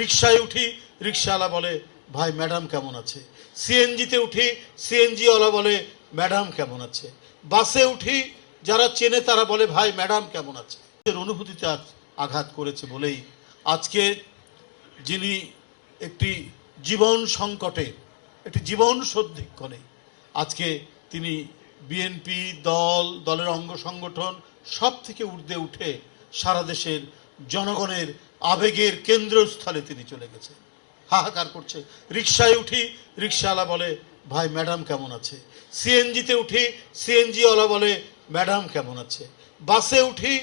রিকশায় উঠি, রিকশাওয়ালা বলে ভাই ম্যাডাম কেমন আছে। সিএনজিতে উঠি, সিএনজিওয়ালা বলে ম্যাডাম কেমন আছে। বাসে উঠি, যারা চেনে তারা বলে ভাই ম্যাডাম কেমন আছে। এর অনুভূতিতে আঘাত করেছে বলেই আজকে যিনি একটি জীবন সংকটে, একটি জীবন সন্ধিক্ষণে আজকে তিনি বিএনপি দলের অঙ্গ সংগঠন সব থেকে ঊর্ধ্বে উঠে সারা দেশের জনগণের আবেগের কেন্দ্রস্থলে তিনি চলে গেছে। হাহাকার করছে। রিকশায় উঠি, রিকশাওয়ালা বলে ভাই ম্যাডাম কেমন আছে। সিএনজিতে উঠি, সিএনজিওয়ালা বলে ম্যাডাম কেমন আছে। বাসে উঠি,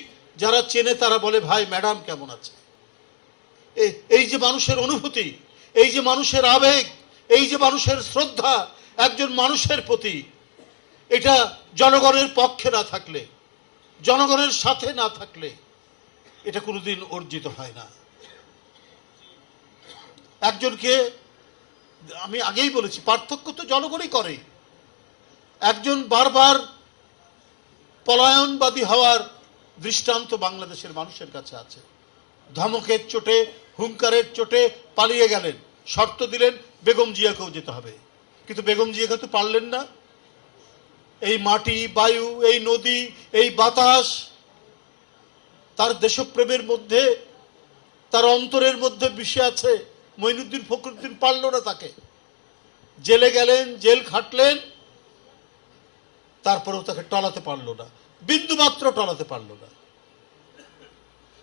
যারা চেনে তারা বলে ভাই ম্যাডাম কেমন আছে। এই যে মানুষের অনুভূতি, এই যে মানুষের আবেগ, এই যে মানুষের শ্রদ্ধা একজন মানুষের প্রতি, এটা জনগণের পক্ষে না থাকলে, জনগণের সাথে না থাকলে এটা কোনোদিন অর্জিত হয় না। একজনকে আমি আগেই বলেছি, পার্থক্য তো জনগণই করে। একজন বারবার পলায়নবাদী হওয়ার দৃষ্টান্ত বাংলাদেশের মানুষের কাছে আছে। ধমকের চোটে, হুঙ্কারের চোটে পালিয়ে গেলেন, শর্ত দিলেন বেগম জিয়াকেও যেতে হবে, কিন্তু বেগম জিয়াকে তো পারলেন না। এই মাটি, বায়ু, এই নদী, এই বাতাস তার দেশপ্রেমের মধ্যে, তার অন্তরের মধ্যে মিশে আছে। মঈনুদ্দিন ফখরুদ্দিন পারল না তাকে। জেলে গেলেন, জেল খাটলেন, তারপরেও তাকে টলাতে পারল না, বিন্দু মাত্র টলাতে পারল না।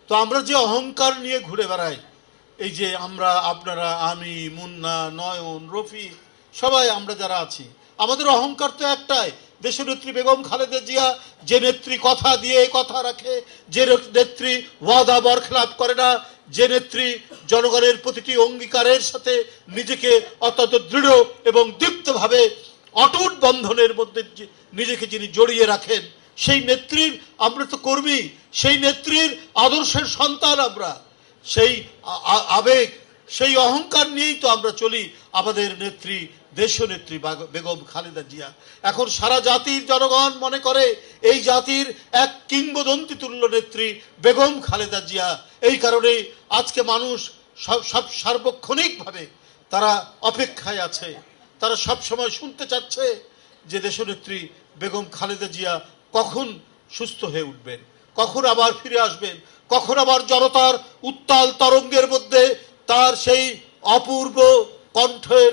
তো আমরা যে অহংকার নিয়ে ঘুরে বেড়াই, এই যে আমরা, আপনারা, আমি, মুন্না, নয়ন, রফি, সবাই আমরা যারা আছি, আমাদের অহংকার তো একটাই, দেশনেত্রী বেগম খালেদা জিয়া যে নেত্রী কথা দিয়ে কথা রাখে, যে নেত্রী ওয়াদা বরখেলাপ করে না, যে নেত্রী জনগণের প্রতিটি অঙ্গীকারের সাথে নিজেকে অত্যন্ত দৃঢ় এবং দীপ্তভাবে অটুট বন্ধনের মধ্যে নিজেকে যিনি জড়িয়ে রাখেন, সেই নেত্রীর আমরা তো কর্মী, সেই নেত্রীর আদর্শের সন্তান আমরা। সেই আবেগ, সেই অহংকার নিয়েই তো আমরা চলি। আমাদের নেত্রী, দেশনেত্রী বেগম খালেদা জিয়া এখন সারা জাতির জনগণ মনে করে এই জাতির এক কিংবদন্তি তুল্য নেত্রী বেগম খালেদা জিয়া। এই কারণে আজকে মানুষ সব সার্বক্ষণিকভাবে তারা অপেক্ষায় আছে, তারা সব সময় শুনতে চাচ্ছে যে দেশনেত্রী বেগম খালেদা জিয়া কখন সুস্থ হয়ে উঠবেন, কখন আবার ফিরে আসবেন, কখন আবার জনতার উত্তাল তরঙ্গের মধ্যে তার সেই অপূর্ব কণ্ঠের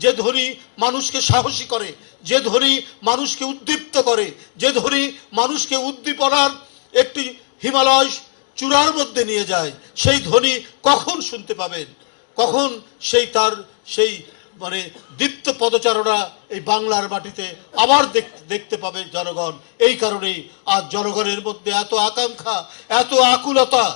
যে ধ্বনি মানুষকে সাহসী করে, যে ধ্বনি মানুষকে উদ্দীপ্ত করে, যে ধ্বনি মানুষকে উদ্দীপনার একটি হিমালয় চূড়ার মধ্যে নিয়ে যায়, সেই ধ্বনি কখন শুনতে পাবেন, কখন তার সেই মানে দীপ্ত পদচারণা এই বাংলার মাটিতে আবার দেখতে পাবে জনগণ। এই কারণেই আজ জনগণের মধ্যে এত আকাঙ্ক্ষা, এত আকুলতা।